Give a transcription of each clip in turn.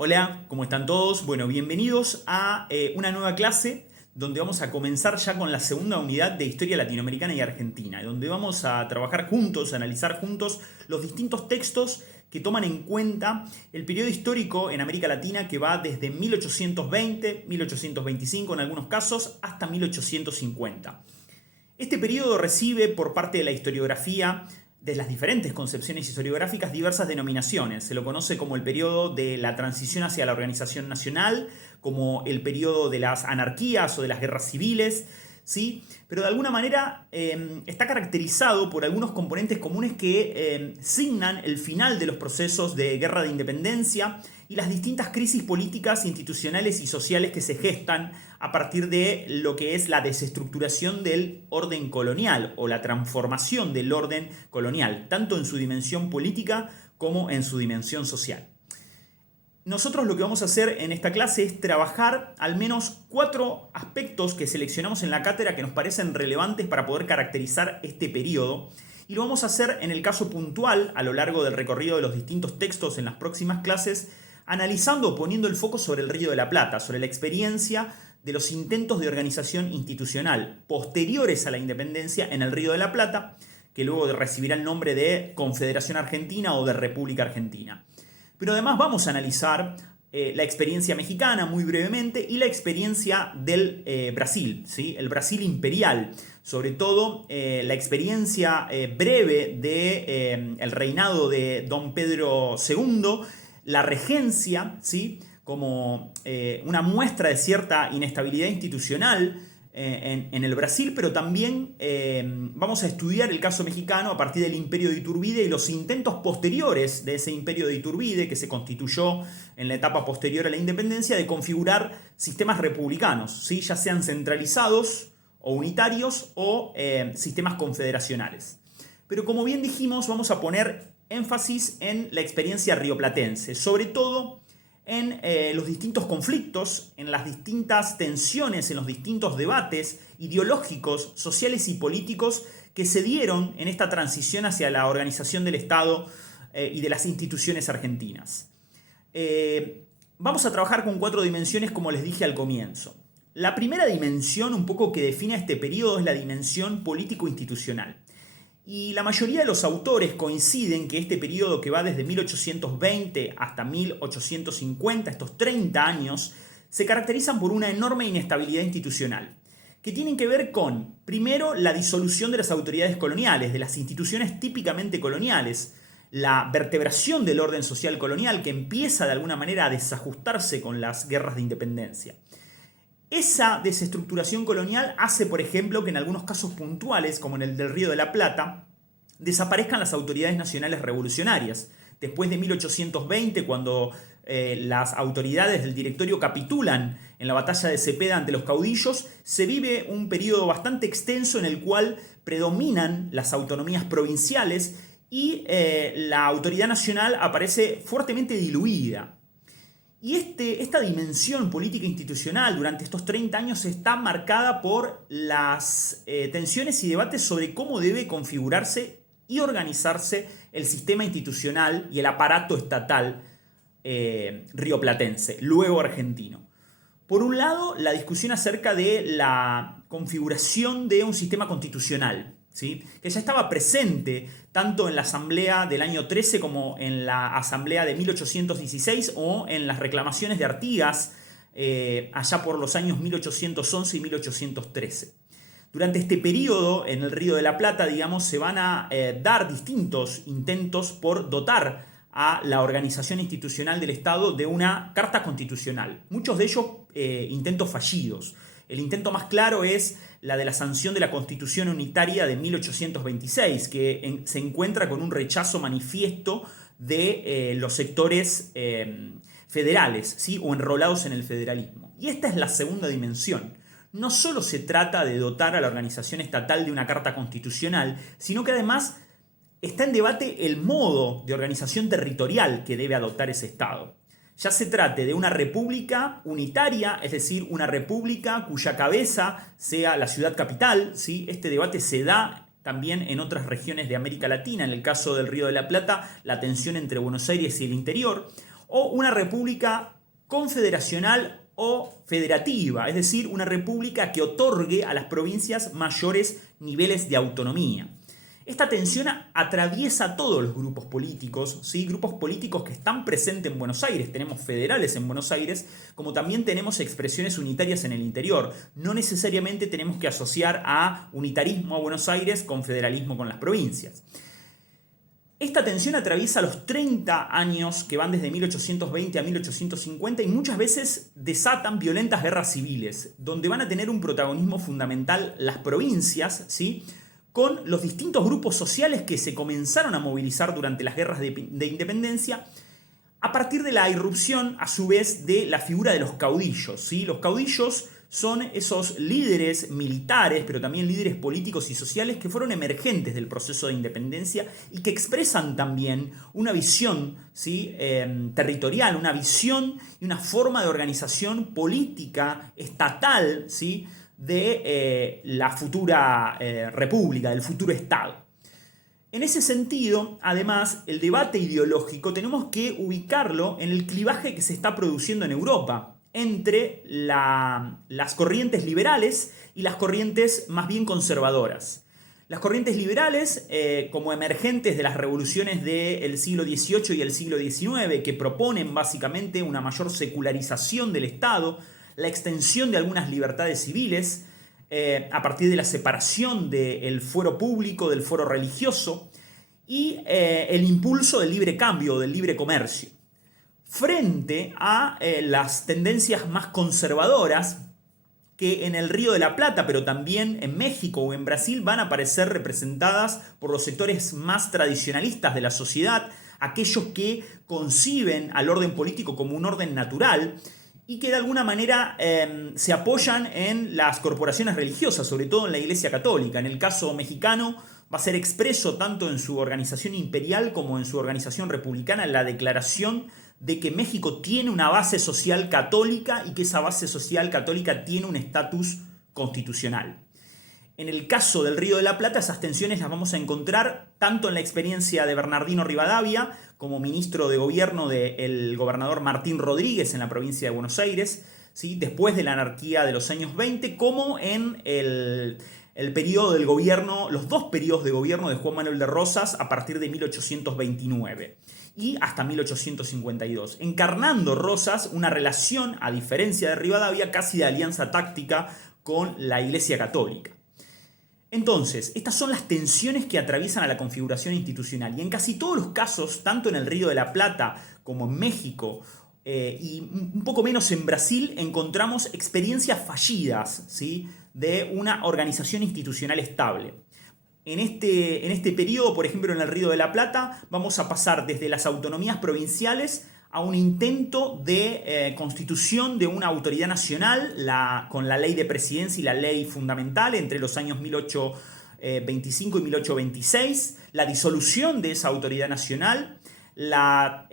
Hola, ¿cómo están todos? Bueno, bienvenidos a una nueva clase donde vamos a comenzar ya con la segunda unidad de Historia Latinoamericana y Argentina, donde vamos a trabajar juntos, a analizar juntos los distintos textos que toman en cuenta el periodo histórico en América Latina que va desde 1820, 1825 en algunos casos, hasta 1850. Este periodo recibe por parte de la historiografía de las diferentes concepciones historiográficas diversas denominaciones. Se lo conoce como el periodo de la transición hacia la organización nacional, como el periodo de las anarquías o de las guerras civiles, ¿sí? Pero de alguna manera está caracterizado por algunos componentes comunes que signan el final de los procesos de guerra de independencia y las distintas crisis políticas, institucionales y sociales que se gestan a partir de lo que es la desestructuración del orden colonial o la transformación del orden colonial, tanto en su dimensión política como en su dimensión social. Nosotros lo que vamos a hacer en esta clase es trabajar al menos 4 aspectos que seleccionamos en la cátedra que nos parecen relevantes para poder caracterizar este periodo. Y lo vamos a hacer en el caso puntual, a lo largo del recorrido de los distintos textos en las próximas clases, analizando o poniendo el foco sobre el Río de la Plata, sobre la experiencia de los intentos de organización institucional posteriores a la independencia en el Río de la Plata, que luego recibirá el nombre de Confederación Argentina o de República Argentina. Pero además vamos a analizar la experiencia mexicana muy brevemente y la experiencia del Brasil, ¿sí? El Brasil imperial, sobre todo la experiencia breve del reinado de Don Pedro II, la regencia, ¿sí? Como una muestra de cierta inestabilidad institucional en el Brasil, pero también vamos a estudiar el caso mexicano a partir del Imperio de Iturbide y los intentos posteriores de ese Imperio de Iturbide, que se constituyó en la etapa posterior a la independencia, de configurar sistemas republicanos, ¿sí? Ya sean centralizados o unitarios o sistemas confederacionales. Pero como bien dijimos, vamos a poner énfasis en la experiencia rioplatense, sobre todo en los distintos conflictos, en las distintas tensiones, en los distintos debates ideológicos, sociales y políticos que se dieron en esta transición hacia la organización del Estado y de las instituciones argentinas. Vamos a trabajar con 4 dimensiones, como les dije al comienzo. La primera dimensión un poco que define este periodo es la dimensión político-institucional. Y la mayoría de los autores coinciden que este periodo que va desde 1820 hasta 1850, estos 30 años, se caracterizan por una enorme inestabilidad institucional, que tienen que ver con, primero, la disolución de las autoridades coloniales, de las instituciones típicamente coloniales, la vertebración del orden social colonial que empieza de alguna manera a desajustarse con las guerras de independencia. Esa desestructuración colonial hace, por ejemplo, que en algunos casos puntuales, como en el del Río de la Plata, desaparezcan las autoridades nacionales revolucionarias. Después de 1820, cuando las autoridades del directorio capitulan en la batalla de Cepeda ante los caudillos, se vive un periodo bastante extenso en el cual predominan las autonomías provinciales y la autoridad nacional aparece fuertemente diluida. Y esta dimensión política institucional durante estos 30 años está marcada por las tensiones y debates sobre cómo debe configurarse y organizarse el sistema institucional y el aparato estatal rioplatense, luego argentino. Por un lado, la discusión acerca de la configuración de un sistema constitucional, ¿sí? Que ya estaba presente tanto en la Asamblea del año 13 como en la Asamblea de 1816 o en las reclamaciones de Artigas allá por los años 1811 y 1813. Durante este periodo, en el Río de la Plata, digamos, se van a dar distintos intentos por dotar a la organización institucional del Estado de una carta constitucional. Muchos de ellos intentos fallidos. El intento más claro es la de la sanción de la Constitución Unitaria de 1826, que se encuentra con un rechazo manifiesto de los sectores federales, ¿sí? O enrolados en el federalismo. Y esta es la segunda dimensión. No solo se trata de dotar a la organización estatal de una carta constitucional, sino que además está en debate el modo de organización territorial que debe adoptar ese Estado. Ya se trate de una república unitaria, es decir, una república cuya cabeza sea la ciudad capital, ¿sí? Este debate se da también en otras regiones de América Latina, en el caso del Río de la Plata, la tensión entre Buenos Aires y el interior, o una república confederacional o federativa, es decir, una república que otorgue a las provincias mayores niveles de autonomía. Esta tensión atraviesa todos los grupos políticos, ¿sí? Grupos políticos que están presentes en Buenos Aires. Tenemos federales en Buenos Aires, como también tenemos expresiones unitarias en el interior. No necesariamente tenemos que asociar a unitarismo a Buenos Aires con federalismo con las provincias. Esta tensión atraviesa los 30 años que van desde 1820 a 1850 y muchas veces desatan violentas guerras civiles, donde van a tener un protagonismo fundamental las provincias, ¿sí?, con los distintos grupos sociales que se comenzaron a movilizar durante las guerras de independencia, a partir de la irrupción, a su vez, de la figura de los caudillos, ¿sí? Los caudillos son esos líderes militares, pero también líderes políticos y sociales que fueron emergentes del proceso de independencia y que expresan también una visión, ¿sí?, territorial, una visión y una forma de organización política estatal, ¿sí?, de la futura república, del futuro Estado. En ese sentido, además, el debate ideológico tenemos que ubicarlo en el clivaje que se está produciendo en Europa entre las corrientes liberales y las corrientes más bien conservadoras. Las corrientes liberales, como emergentes de las revoluciones del siglo XVIII y el siglo XIX, que proponen básicamente una mayor secularización del Estado, la extensión de algunas libertades civiles, a partir de la separación del fuero público, del fuero religioso, y el impulso del libre cambio, del libre comercio. Frente a las tendencias más conservadoras que en el Río de la Plata, pero también en México o en Brasil, van a aparecer representadas por los sectores más tradicionalistas de la sociedad, aquellos que conciben al orden político como un orden natural y que de alguna manera se apoyan en las corporaciones religiosas, sobre todo en la Iglesia Católica. En el caso mexicano va a ser expreso tanto en su organización imperial como en su organización republicana la declaración de que México tiene una base social católica y que esa base social católica tiene un estatus constitucional. En el caso del Río de la Plata, esas tensiones las vamos a encontrar tanto en la experiencia de Bernardino Rivadavia, como ministro de gobierno del gobernador Martín Rodríguez en la provincia de Buenos Aires, ¿sí?, después de la anarquía de los años 20, como en el periodo del gobierno, los dos periodos de gobierno de Juan Manuel de Rosas a partir de 1829 y hasta 1852, encarnando Rosas una relación, a diferencia de Rivadavia, casi de alianza táctica con la Iglesia Católica. Entonces, estas son las tensiones que atraviesan a la configuración institucional y en casi todos los casos, tanto en el Río de la Plata como en México y un poco menos en Brasil, encontramos experiencias fallidas, ¿sí?, de una organización institucional estable. En este periodo, por ejemplo, en el Río de la Plata, vamos a pasar desde las autonomías provinciales a un intento de constitución de una autoridad nacional con la ley de presidencia y la ley fundamental entre los años 1825 y 1826, la disolución de esa autoridad nacional, la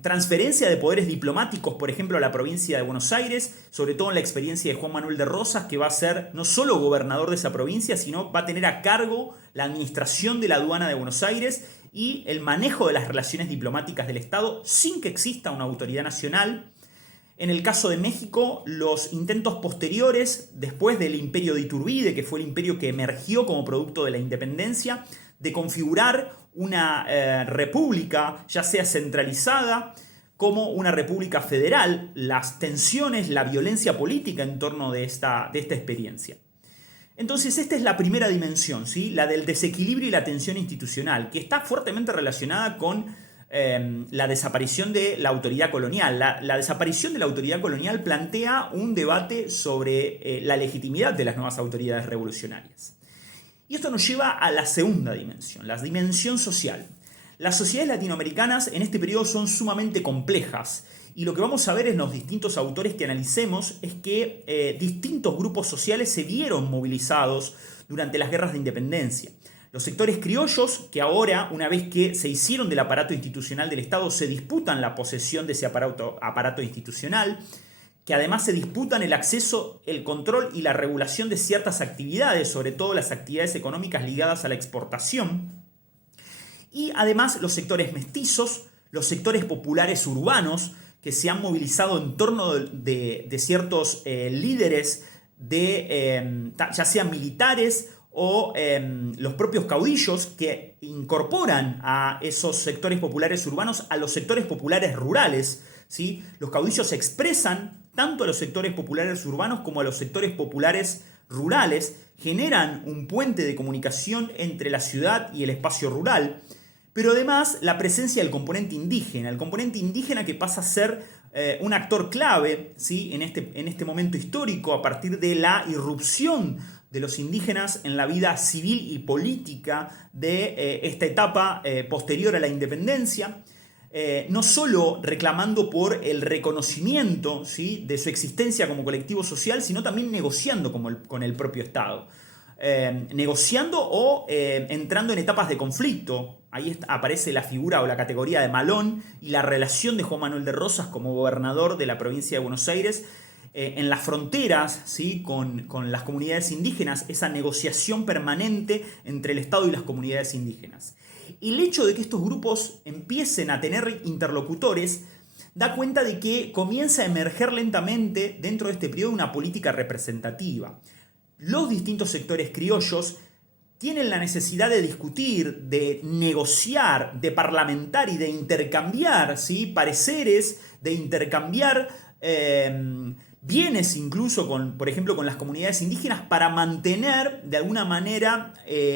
transferencia de poderes diplomáticos, por ejemplo, a la provincia de Buenos Aires, sobre todo en la experiencia de Juan Manuel de Rosas, que va a ser no solo gobernador de esa provincia, sino va a tener a cargo la administración de la aduana de Buenos Aires y el manejo de las relaciones diplomáticas del Estado sin que exista una autoridad nacional. En el caso de México, los intentos posteriores, después del imperio de Iturbide, que fue el imperio que emergió como producto de la independencia, de configurar una república, ya sea centralizada como una república federal, las tensiones, la violencia política en torno de esta experiencia. Entonces, esta es la primera dimensión, ¿sí?, la del desequilibrio y la tensión institucional, que está fuertemente relacionada con la desaparición de la autoridad colonial. La desaparición de la autoridad colonial plantea un debate sobre la legitimidad de las nuevas autoridades revolucionarias. Y esto nos lleva a la segunda dimensión, la dimensión social. Las sociedades latinoamericanas en este periodo son sumamente complejas y lo que vamos a ver en los distintos autores que analicemos es que distintos grupos sociales se vieron movilizados durante las guerras de independencia. Los sectores criollos, que ahora, una vez que se hicieron del aparato institucional del Estado, se disputan la posesión de ese aparato institucional, que además se disputan el acceso, el control y la regulación de ciertas actividades, sobre todo las actividades económicas ligadas a la exportación. Y además los sectores mestizos, los sectores populares urbanos que se han movilizado en torno de ciertos líderes, ya sean militares o los propios caudillos, que incorporan a esos sectores populares urbanos a los sectores populares rurales, ¿sí? Los caudillos expresan tanto a los sectores populares urbanos como a los sectores populares rurales, generan un puente de comunicación entre la ciudad y el espacio rural, pero además la presencia del componente indígena, el componente indígena que pasa a ser un actor clave, ¿sí? en este momento histórico, a partir de la irrupción de los indígenas en la vida civil y política de esta etapa posterior a la independencia, no solo reclamando por el reconocimiento, ¿sí?, de su existencia como colectivo social, sino también negociando con el propio Estado. Negociando o entrando en etapas de conflicto. Ahí aparece la figura o la categoría de Malón y la relación de Juan Manuel de Rosas como gobernador de la provincia de Buenos Aires en las fronteras, ¿sí?, con las comunidades indígenas, esa negociación permanente entre el Estado y las comunidades indígenas. El hecho de que estos grupos empiecen a tener interlocutores da cuenta de que comienza a emerger lentamente dentro de este periodo una política representativa. Los distintos sectores criollos tienen la necesidad de discutir, de negociar, de parlamentar y de intercambiar, ¿sí?, pareceres, de intercambiar bienes incluso, por ejemplo, con las comunidades indígenas para mantener de alguna manera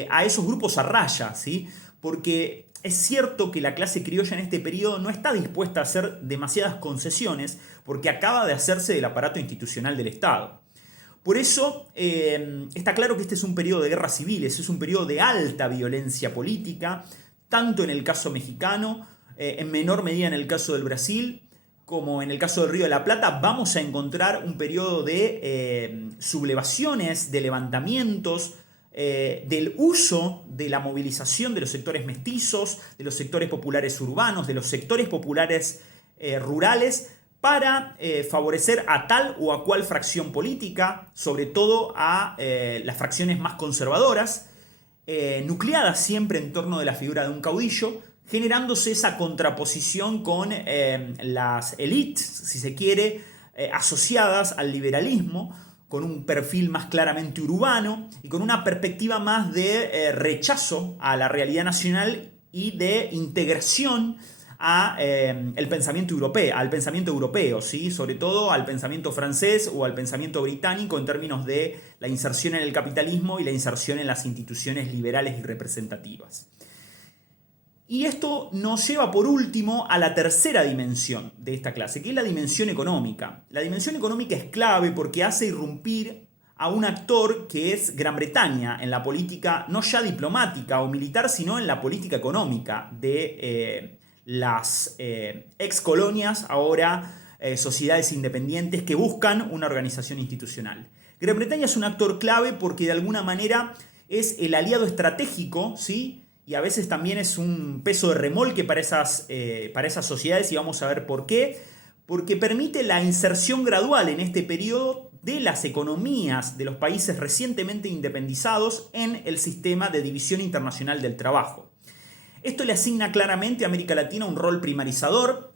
a esos grupos a raya, ¿sí? Porque es cierto que la clase criolla en este periodo no está dispuesta a hacer demasiadas concesiones porque acaba de hacerse del aparato institucional del Estado. Por eso está claro que este es un periodo de guerras civiles, es un periodo de alta violencia política, tanto en el caso mexicano, en menor medida en el caso del Brasil, como en el caso del Río de la Plata. Vamos a encontrar un periodo de sublevaciones, de levantamientos, del uso de la movilización de los sectores mestizos, de los sectores populares urbanos, de los sectores populares rurales, para favorecer a tal o a cual fracción política, sobre todo a las fracciones más conservadoras, nucleadas siempre en torno de la figura de un caudillo, generándose esa contraposición con las élites, si se quiere, asociadas al liberalismo, con un perfil más claramente urbano y con una perspectiva más de rechazo a la realidad nacional y de integración al pensamiento europeo, ¿sí?, sobre todo al pensamiento francés o al pensamiento británico en términos de la inserción en el capitalismo y la inserción en las instituciones liberales y representativas. Y esto nos lleva por último a la tercera dimensión de esta clase, que es la dimensión económica. La dimensión económica es clave porque hace irrumpir a un actor que es Gran Bretaña en la política, no ya diplomática o militar, sino en la política económica de las ex colonias, ahora sociedades independientes que buscan una organización institucional. Gran Bretaña es un actor clave porque de alguna manera es el aliado estratégico, ¿sí?, y a veces también es un peso de remolque para esas sociedades, y vamos a ver por qué. Porque permite la inserción gradual en este periodo de las economías de los países recientemente independizados en el sistema de división internacional del trabajo. Esto le asigna claramente a América Latina un rol primarizador,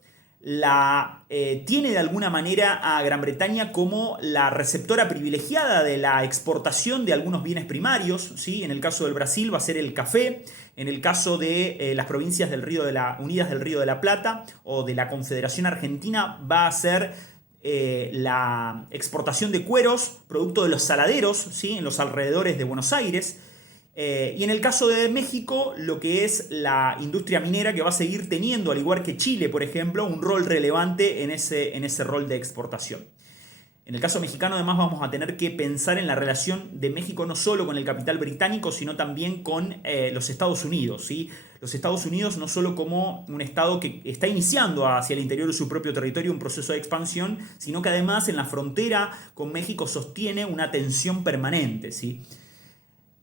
tiene de alguna manera a Gran Bretaña como la receptora privilegiada de la exportación de algunos bienes primarios, ¿sí? En el caso del Brasil va a ser el café, en el caso de las provincias unidas del Río de la Plata o de la Confederación Argentina va a ser la exportación de cueros, producto de los saladeros, ¿sí?, en los alrededores de Buenos Aires. Y en el caso de México, lo que es la industria minera, que va a seguir teniendo, al igual que Chile, por ejemplo, un rol relevante en ese rol de exportación. En el caso mexicano, además, vamos a tener que pensar en la relación de México no solo con el capital británico, sino también con los Estados Unidos, ¿sí? Los Estados Unidos no solo como un Estado que está iniciando hacia el interior de su propio territorio un proceso de expansión, sino que además en la frontera con México sostiene una tensión permanente, ¿sí?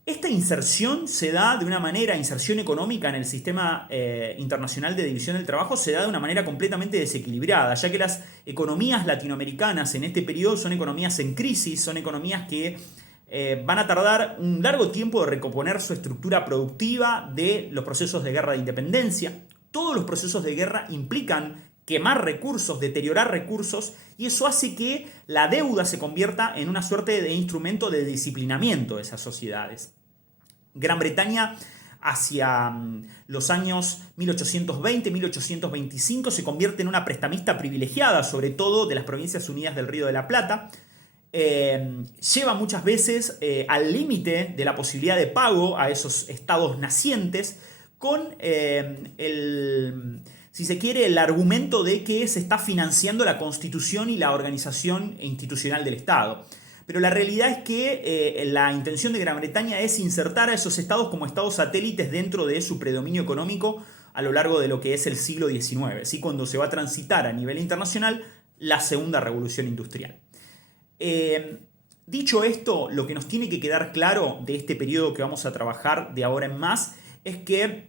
Esta inserción se da de una manera, inserción económica en el sistema internacional de división del trabajo, se da de una manera completamente desequilibrada, ya que las economías latinoamericanas en este periodo son economías en crisis, son economías que van a tardar un largo tiempo de recomponer su estructura productiva de los procesos de guerra de independencia. Todos los procesos de guerra implican quemar recursos, deteriorar recursos, y eso hace que la deuda se convierta en una suerte de instrumento de disciplinamiento de esas sociedades. Gran Bretaña, hacia los años 1820-1825, se convierte en una prestamista privilegiada, sobre todo de las Provincias Unidas del Río de la Plata. Lleva muchas veces al límite de la posibilidad de pago a esos estados nacientes con si se quiere, el argumento de que se está financiando la constitución y la organización institucional del Estado. Pero la realidad es que la intención de Gran Bretaña es insertar a esos estados como estados satélites dentro de su predominio económico a lo largo de lo que es el siglo XIX, ¿sí? Cuando se va a transitar a nivel internacional la segunda revolución industrial. Dicho esto, lo que nos tiene que quedar claro de este periodo que vamos a trabajar de ahora en más es que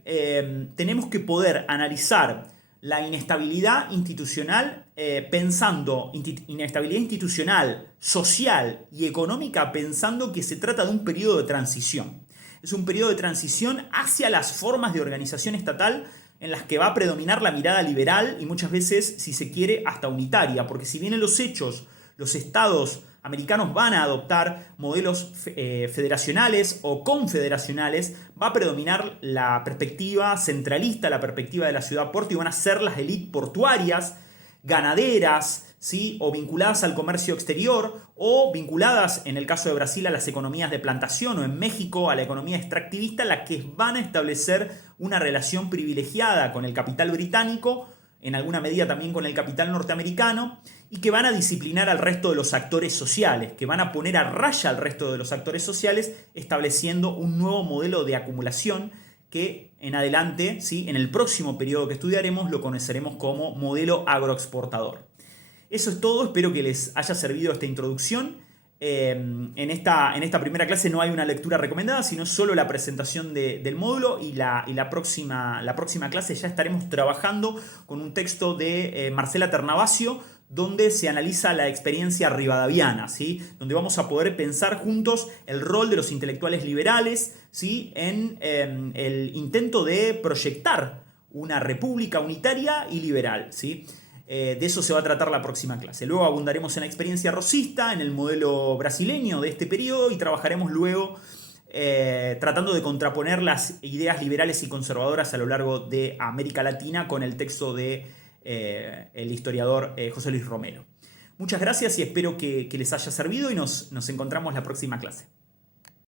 tenemos que poder analizar la inestabilidad institucional inestabilidad institucional, social y económica, pensando que se trata de un periodo de transición. Es un periodo de transición hacia las formas de organización estatal en las que va a predominar la mirada liberal y muchas veces, si se quiere, hasta unitaria, porque si bien en los hechos los estados americanos van a adoptar modelos federacionales o confederacionales, va a predominar la perspectiva centralista, la perspectiva de la ciudad-puerto, y van a ser las élites portuarias, ganaderas, ¿sí? O vinculadas al comercio exterior, o vinculadas, en el caso de Brasil, a las economías de plantación, o en México a la economía extractivista, las que van a establecer una relación privilegiada con el capital británico, en alguna medida también con el capital norteamericano, y que van a disciplinar al resto de los actores sociales, que van a poner a raya al resto de los actores sociales, estableciendo un nuevo modelo de acumulación que en adelante, ¿sí? En el próximo periodo que estudiaremos, lo conoceremos como modelo agroexportador. Eso es todo, espero que les haya servido esta introducción. En esta primera clase no hay una lectura recomendada, sino solo la presentación del módulo, y la próxima clase ya estaremos trabajando con un texto de Marcela Ternavasio, donde se analiza la experiencia rivadaviana, ¿sí? Donde vamos a poder pensar juntos el rol de los intelectuales liberales, ¿sí? En el intento de proyectar una república unitaria y liberal, ¿sí? De eso se va a tratar la próxima clase. Luego abundaremos en la experiencia rosista, en el modelo brasileño de este periodo, y trabajaremos luego tratando de contraponer las ideas liberales y conservadoras a lo largo de América Latina con el texto de el historiador José Luis Romero. Muchas gracias y espero que les haya servido, y nos encontramos la próxima clase.